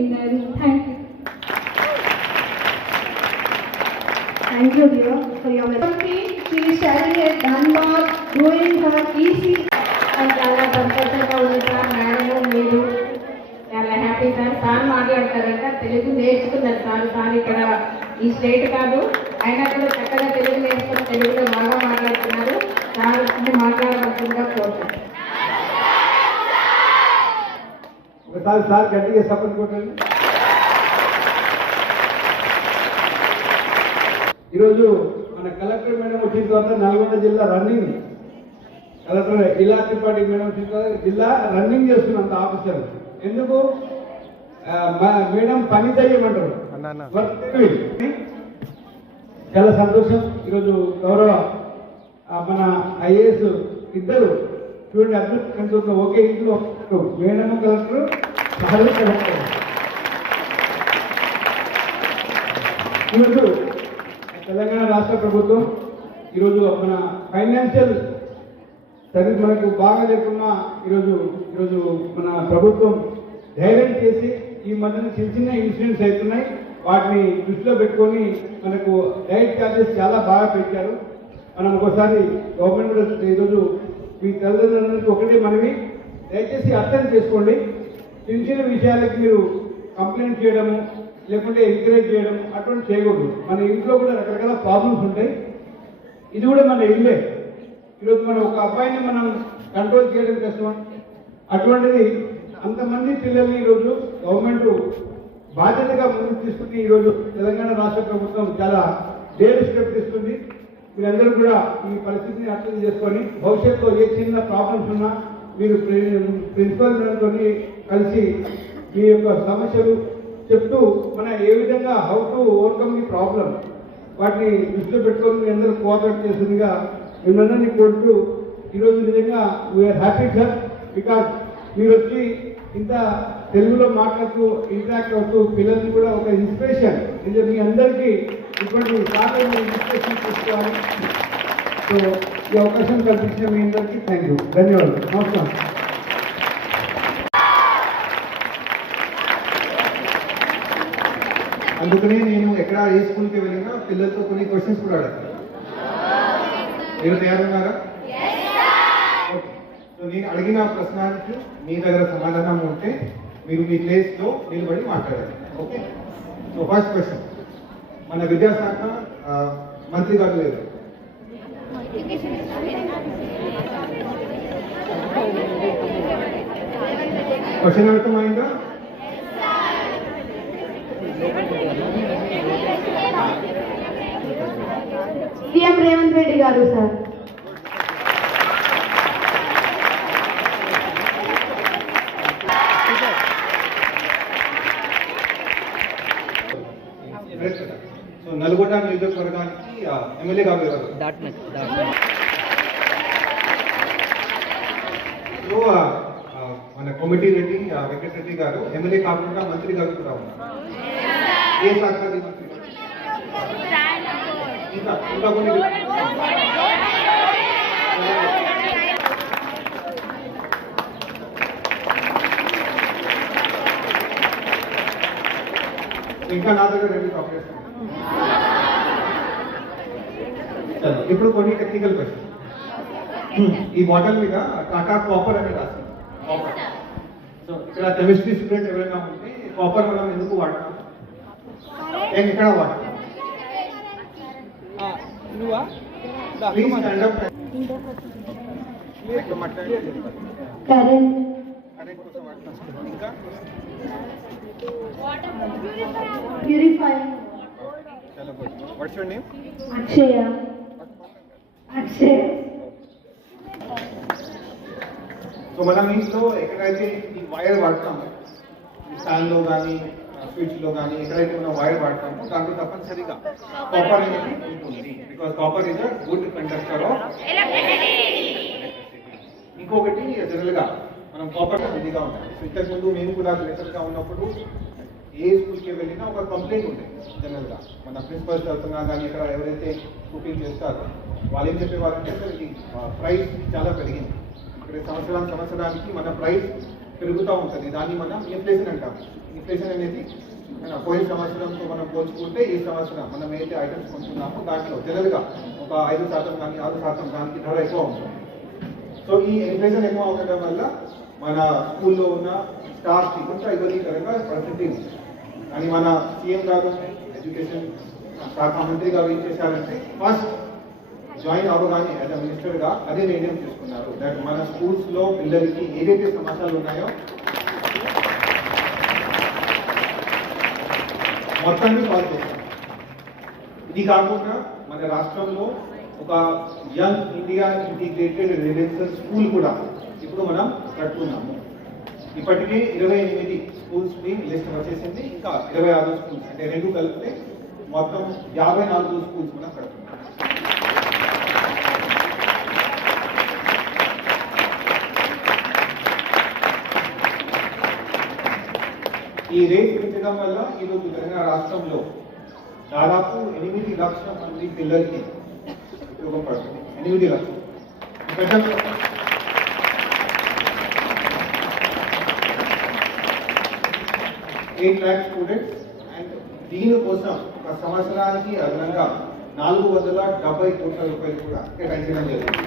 వెళ్ళినారు. Thank you dear for your message. She is studying at Dunbar, doing her EC. చాలా సంతోషంగా ఉంది sir. Madam మీరు చాలా హ్యాపీ సార్. సార్ మాట్లాడతారంట, తెలుగు నేర్చుకున్నారు సార్. సార్ ఇక్కడ ఈ స్టేట్ కాదు అయినా కూడా చక్కగా తెలుగు నేర్చుకుని తెలుగులో బాగా మాట్లాడుతున్నారు. సార్ మాట్లాడవలసిందిగా కోరుతున్నాను. ఒకసారి సార్ గట్టిగా సపోర్ట్ కొట్టండి. ఈరోజు మన కలెక్టర్ మేడం వచ్చిన తర్వాత నల్గొండ జిల్లా రన్నింగ్, కలెక్టర్ ఇలా త్రిపాఠి మేడం వచ్చిన తర్వాత జిల్లా రన్నింగ్ చేస్తున్నంత ఆఫీసర్. ఎందుకు మేడం పని చేయమంటారు. చాలా సంతోషం. ఈరోజు గౌరవ మన ఐఏఎస్ ఇద్దరు చూడండి, అదృష్టం ఒకే ఇంట్లో మేడం కలెక్టర్ సహజ కలెక్టర్. ఈరోజు తెలంగాణ రాష్ట్ర ప్రభుత్వం ఈరోజు మన ఫైనాన్షియల్ సర్వీస్ మనకు బాగా లేకున్నా ఈరోజు మన ప్రభుత్వం ధైర్యం చేసి ఈ మధ్యన చిన్న చిన్న ఇన్సిడెంట్స్ అవుతున్నాయి, వాటిని దృష్టిలో పెట్టుకొని మనకు డైట్ ఛార్జెస్ చాలా బాగా పెట్టారు. మనం ఒకసారి గవర్నమెంట్ కూడా ఈరోజు మీ తల్లిదండ్రులకు ఒకటే మనవి, దయచేసి అర్థం చేసుకోండి. చిన్న చిన్న విషయాలకి మీరు కంప్లైంట్ చేయడము లేకుంటే ఎంకరేజ్ చేయడం అటువంటి చేయకూడదు. మన ఇంట్లో కూడా రకరకాల ప్రాబ్లమ్స్ ఉంటాయి. ఇది కూడా మన ఇల్లే. ఈరోజు మనం ఒక అబ్బాయిని మనం కంట్రోల్ చేయడం కష్టం. అటువంటిది అంతమంది పిల్లల్ని ఈరోజు గవర్నమెంట్ బాధ్యతగా ముందుకు తీసుకుని ఈరోజు తెలంగాణ రాష్ట్ర ప్రభుత్వం చాలా డేర్ స్టెప్ తీసుకుంది. మీరందరూ కూడా ఈ పరిస్థితిని అర్థం చేసుకొని భవిష్యత్తులో ఏ చిన్న ప్రాబ్లమ్స్ ఉన్నా మీరు ప్రిన్సిపల్ మేడంతో కలిసి మీ యొక్క సమస్యలు చెప్తూ మన ఏ విధంగా how to overcome the problem వాటిని దృష్టిలో పెట్టుకొని మీ అందరూ కోఆపరేట్ చేసిందిగా మిమ్మల్ని కోరుతూ ఈరోజు నిజంగా వీఆర్ హ్యాపీ సార్. బికాజ్ మీరు వచ్చి ఇంత తెలుగులో మాట్లాడుతూ ఇంటరాక్ట్ అవుతూ పిల్లల్ని కూడా ఒక ఇన్స్పిరేషన్, నిజం మీ అందరికీ ఇటువంటి సాధారణ ఇన్స్పిరేషన్ తీసుకోవాలి. సో ఈ అవకాశం కల్పించిన మీ అందరికీ థ్యాంక్ యూ, ధన్యవాదాలు, నమస్కారం. అందుకనే నేను ఎక్కడ ఏ స్కూల్కి వెళ్ళినా పిల్లలతో కొన్ని క్వశ్చన్స్ కూడా అడుగుతాను. మీరు తయారున్నారా? సో నేను అడిగిన ప్రశ్నకి మీ దగ్గర సమాధానం ఉంటే మీరు మీ ప్లేస్లో నిలబడి మాట్లాడాలి. ఓకే. సో ఫస్ట్ క్వశ్చన్, మన విద్యాశాఖ మంత్రి గారు లేరు. క్వశ్చన్ అర్థమైందా? సీఎం రేవంత్ రెడ్డి గారు సార్. సో నల్గొండ నియోజకవర్గానికి ఎమ్మెల్యే గారు ఎవరు? సో మన కోమటి రెడ్డి వెంకటరెడ్డి గారు ఎమ్మెల్యే కాకుండా మంత్రి గారు కూడా ఉన్నారు. ఏ శాఖది మంత్రి? ఇంకా కొన్ని ఇంకా నా దగ్గర రెండు టాపిక్స్. ఇప్పుడు కొన్ని టెక్నికల్ క్వశ్చన్. ఈ మోడల్ మీద టాటా కాపర్ అని రాసింది. కాపర్. సో ఇక్కడ కెమిస్ట్రీ స్టూడెంట్ ఎవరైనా ఉంటే కాపర్ మనం ఎందుకు వాడతాం? నేను ఇక్కడ వాడతాను. Please stand up. కరెంట్. ఇంకా ప్యూరిఫైయింగ్. చాలా good. What's your name? Akshaya. So మనం ఇంట్లో ఎక్కడైతే ఈ వైర్ వాడతామో, ఫ్యాన్లో కానీ స్విచ్లో కానీ ఎక్కడైతే మనం వైర్ వాడతామో దాంట్లో తప్పనిసరిగా కాపర్ అనేది ఉంటుంది. Because copper is a good conductor of electricity. ఇంకొకటి జనరల్గా మనం కాపర్ ఇదిగా ఉంటాం. సో ఇంతకుముందు మేము కూడా లెటర్గా ఉన్నప్పుడు ఏ స్కూల్కి వెళ్ళినా ఒక కంప్లైంట్ ఉంటుంది. జనరల్గా మన ప్రిన్సిపల్స్ తరఫున కానీ ఇక్కడ ఎవరైతే కుకింగ్ చేస్తారో వాళ్ళు ఏం చెప్పేవారంటే సార్ ఇది ప్రైస్ చాలా పెరిగింది. ఇక్కడ సంవత్సరానికి మన ప్రైస్ పెరుగుతూ ఉంటుంది. దాన్ని మనం ఇన్ఫ్లేషన్ అంటాం. ఇన్ఫ్లేషన్ అనేది పోయిన సంవత్సరంతో మనం పోల్చుకుంటే ఈ సంవత్సరం మనం ఏదైతే ఐటమ్స్ కొంటున్నామో దాంట్లో జనరల్గా ఒక 5% కానీ 6% దానికి ధర ఎక్కువ ఉంటుంది. సో ఈ ఇన్ఫ్లేషన్ ఎక్కువ ఉండడం వల్ల మన స్కూల్లో ఉన్న స్టాఫ్కి కొంచెం ఇబ్బందికరంగా పరిస్థితి ఉంది. కానీ మన సీఎం గారు ఎడ్యుకేషన్ శాఖ మంత్రి గారు ఏం చేశారంటే ఫస్ట్ జాయిన్ అవ్వగానే యాజ్ అ మినిస్టర్గా అదే నిర్ణయం తీసుకున్నారు. దట్ మన స్కూల్స్లో పిల్లలకి ఏదైతే సమస్యలు ఉన్నాయో మొత్తాన్ని సాల్వ్ చేస్తాం. ఇది కాకుండా మన రాష్ట్రంలో ఒక young India integrated residential school కూడా ఇప్పుడు మనం కట్టుకున్నాము. ఇప్పటికే 28 స్కూల్స్ ని లిస్ట్ వచ్చేసింది. ఇంకా 26 స్కూల్స్ అంటే 2 కలిపితే మొత్తం 54 స్కూల్స్ మనం కడుతున్నాం. ఈ రేట్ పెంచడం వల్ల ఈరోజు తెలంగాణ రాష్ట్రంలో దాదాపు 8 లక్షల మంది పిల్లలకి ఉపయోగపడుతుంది. 8 లక్షలు 8 lakh స్టూడెంట్స్. అండ్ దీనికోసం ఒక సంవత్సరానికి అదనంగా 470 కోట్ల రూపాయలు కూడా కేటాయించడం జరిగింది.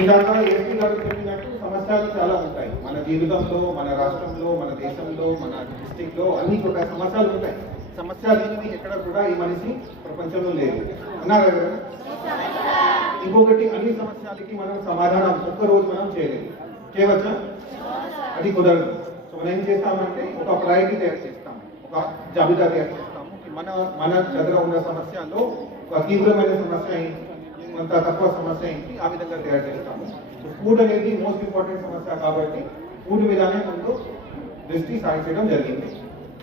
ఇందాక ఏపీ గారు చెప్పినట్టు సమస్యలు చాలా ఉంటాయి మన జీవితంలో, మన రాష్ట్రంలో, మన దేశంలో, మన డిస్ట్రిక్ట్ లో అన్ని కూడా సమస్యలు ఉంటాయి. సమస్య లేనిది ఎక్కడ కూడా ఈ మనిషి ప్రపంచంలో లేదు అన్నారు కదా. ఇంకొకటి అన్ని సమస్యలకి మనం సమాధానం ఒక్కరోజు మనం చేయవచ్చా? అది కుదరదు. సో మనం ఏం చేస్తామంటే ఒక ప్రయారిటీ తయారు చేస్తాము, ఒక జాబితా తయారు చేస్తాము. మన దగ్గర ఉన్న సమస్యలో ఒక తీవ్రమైన సమస్య ఏంటి, అంత తక్కువ సమస్య ఏంటి, ఆ విధంగా తయారు చేస్తాము. సో ఫుడ్ అనేది మోస్ట్ ఇంపార్టెంట్ సమస్య కాబట్టి ఫుడ్ మీదనే ముందు దృష్టి సాగించడం జరిగింది.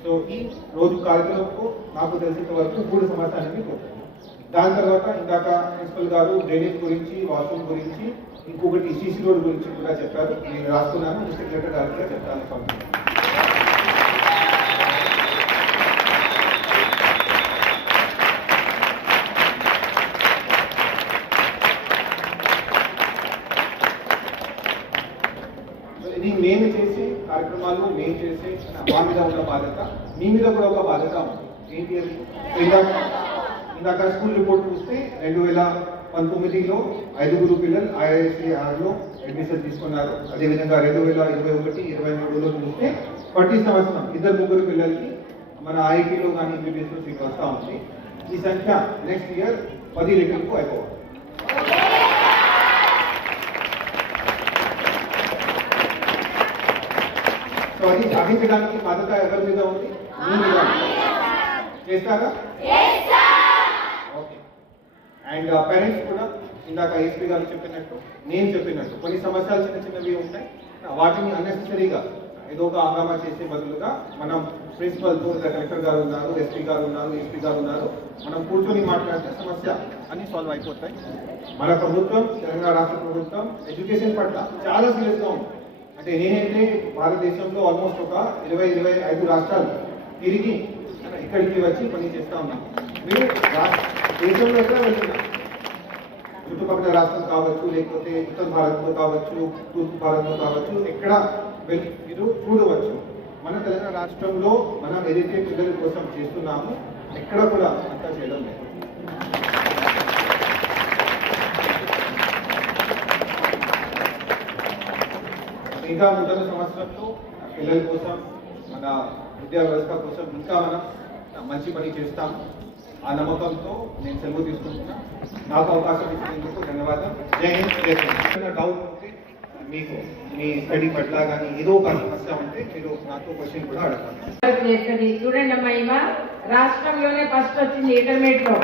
సో ఈ రోజు కార్యక్రమంలో నాకు తెలిసిన వరకు ఫుడ్ సమస్య అనేది పోతుంది. దాని తర్వాత ఇందాక ప్రిన్సిపల్ గారు డ్రైనేజ్ గురించి, వాష్రూమ్ గురించి, ఇంకొకటి సిసి రోడ్ గురించి కూడా చెప్పారు. నేను రాస్తున్నాను, డిస్ట్రిక్ట్ కలెక్టర్ గారు కూడా చెప్తాను. ఇది మేము చేసే కార్యక్రమాలు, మేము చేసే మా మీద ఉన్న బాధ్యత, మీ మీద కూడా ఒక బాధ్యత ఉంది. ఏంటి అది? ఇందాక స్కూల్ రిపోర్ట్ చూస్తే 2019లో 5 పిల్లలు IISERలో అడ్మిషన్ తీసుకున్నారు. అదేవిధంగా 2021-23లో చూస్తే ప్రతి సంవత్సరం 2-3 పిల్లలకి మన IITలో కానీ MBBSలో సీట్ వస్తూ ఉంది. ఈ సంఖ్య నెక్స్ట్ ఇయర్ 10 రెట్లకు అయిపోవాలి. సో అది సాధించడానికి బాధ్యత ఎవరి మీద ఉంది? మీ మీద. చేస్తారా? ఓకే. అండ్ పేరెంట్స్ కూడా ఇందాక ఎస్పీ గారు చెప్పినట్టు, నేను చెప్పినట్టు కొన్ని సమస్యలు చిన్నవి ఉంటాయి. వాటిని అన్నెసెసరీగా ఏదో ఒక హంగామా చేసే బదులుగా మనం ప్రిన్సిపల్తో, కలెక్టర్ గారు ఉన్నారు, ఎస్పీ గారు ఉన్నారు, ఎస్పీ గారు ఉన్నారు, మనం కూర్చొని మాట్లాడితే సమస్య అన్ని సాల్వ్ అయిపోతాయి. మన ప్రభుత్వం, తెలంగాణ రాష్ట్ర ప్రభుత్వం ఎడ్యుకేషన్ పట్ల చాలా సీరియస్గా ఉంది. అంటే నేనైతే భారతదేశంలో ఆల్మోస్ట్ ఒక 20-25 రాష్ట్రాలు తిరిగి ఇక్కడికి వచ్చి పని చేస్తూ ఉన్నాను. మీరు దేశంలో ఎక్కడ వెళ్తున్నారు? చుట్టుపక్కల రాష్ట్రం కావచ్చు, లేకపోతే ఉత్తర భారత్లో కావచ్చు, తూర్పు భారత్లో కావచ్చు, ఎక్కడ వెళ్ళి మీరు చూడవచ్చు. మన తెలంగాణ రాష్ట్రంలో మనం ఏదైతే పిల్లల కోసం చేస్తున్నామో ఎక్కడ కూడా అంతా చేయడం లేదు. ఇంకా నూతన సంవత్సరంలో పిల్లల కోసం, మన విద్యా వ్యవస్థ కోసం ఇంకా మనం మంచి పని చేస్తాము. ఆ నమ్మకంతో నేను సెలవు తీసుకుంటున్నా. నాకు అవకాశం ఇచ్చినందుకు ధన్యవాదాలు. జై హింద్, జై హింద్. డౌట్ ఉంటే మీకు మీ స్టడీ పట్ల కానీ ఏదో ఒక సమస్య ఉంటే మీరు నాతో క్వశ్చన్ కూడా అడగండి. చూడండి అమ్మా, ఈమె రాష్ట్రంలోనే ఫస్ట్ వచ్చింది ఇంటర్మీడియట్ లో.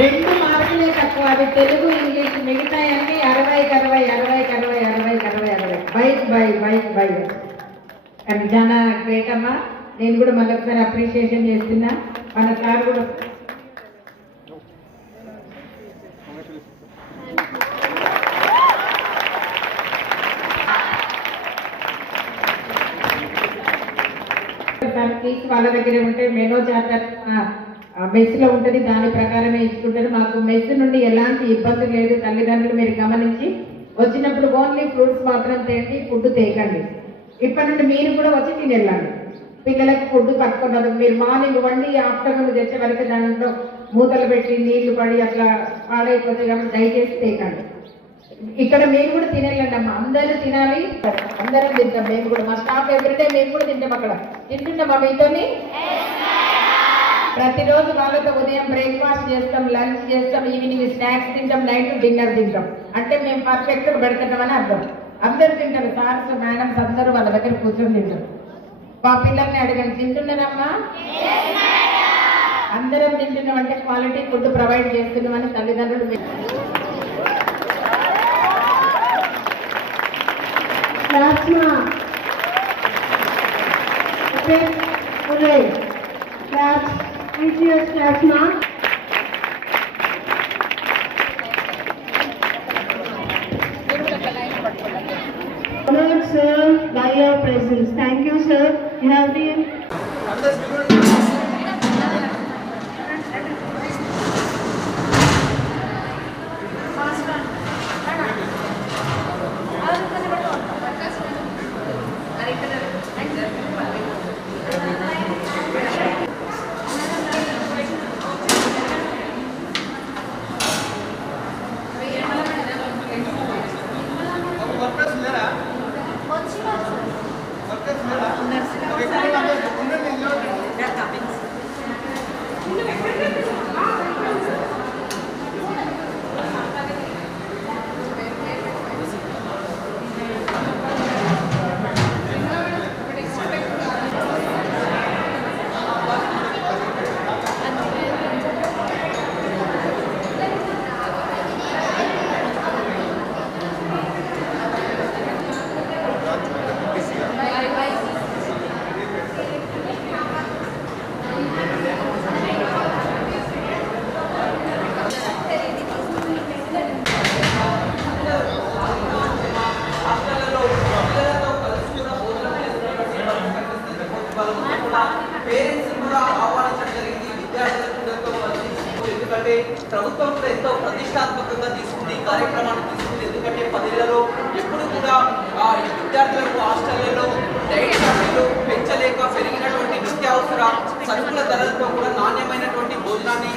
2 మార్కులే తక్కువ, అది తెలుగు, ఇంగ్లీష్. మిగతా అన్ని 60 కానీ చాలా గ్రేట్ అమ్మా. నేను కూడా మళ్ళీ ఒకసారి అప్రిషియేషన్ చేస్తున్నా. మన సార్ కూడా వాళ్ళ దగ్గరే ఉంటే మెనో చార్టర్ మెస్లో ఉంటుంది, దాని ప్రకారమే ఇచ్చుకుంటారు. మాకు మెస్ నుండి ఎలాంటి ఇబ్బంది లేదు. తల్లిదండ్రులు మీరు గమనించి వచ్చినప్పుడు ఓన్లీ ఫ్రూట్స్ మాత్రం తేండి, ఫుడ్ తేకండి. ఇప్పటి నుండి మీరు కూడా వచ్చి తినెళ్ళండి. పిల్లలకు ఫుడ్ పట్టుకున్నారు, మీరు మార్నింగ్ వండి ఆఫ్టర్నూన్ తెచ్చే వరకు దాంట్లో మూతలు పెట్టి నీళ్లు పడి అట్లా పాడైపోతాయి కాబట్టి దయచేసి తేకండి. ఇక్కడ మేము కూడా తినేళ్ళండి అమ్మ, అందరూ తినాలి, అందరం తింటాం. మేము కూడా మా స్టాఫ్ ఎవ్రీడే మేము కూడా తింటాం. అక్కడ తింటున్నామా మీతోని? ప్రతిరోజు వాళ్ళతో ఉదయం బ్రేక్ఫాస్ట్ చేస్తాం, లంచ్ చేస్తాం, ఈవినింగ్ స్నాక్స్ తింటాం, నైట్ డిన్నర్ తింటాం. అంటే మేము పర్ఫెక్ట్గా పెడుతున్నామని అర్థం. అందరు తింటారు, సార్స్ మేడమ్స్ అందరూ వాళ్ళ దగ్గర కూర్చొని తింటారు. మా పిల్లల్ని అడగండి, తింటున్నారమ్మా? అందరం తింటున్నాం అంటే క్వాలిటీ ఫుడ్ ప్రొవైడ్ చేస్తున్నామని తల్లిదండ్రులు. Plasma. Okay, hooray. Claps. Please cheers, Plasma. Honored sir by your presence. Thank you, sir. You have been. Parents కూడా ఆహ్వానించడం జరిగింది. విద్యార్థులకు ఎందుకంటే ప్రభుత్వం కూడా ఎంతో ప్రతిష్టాత్మకంగా తీసుకుంది ఈ కార్యక్రమాన్ని తీసుకుంది. ఎందుకంటే 10 ఎప్పుడు కూడా విద్యార్థులకు హాస్టళ్లలో డైట్ ఛార్జీలు పెంచలేక పెరిగినటువంటి నిత్యావసర సరుకుల ధరలతో కూడా నాణ్యమైనటువంటి భోజనాన్ని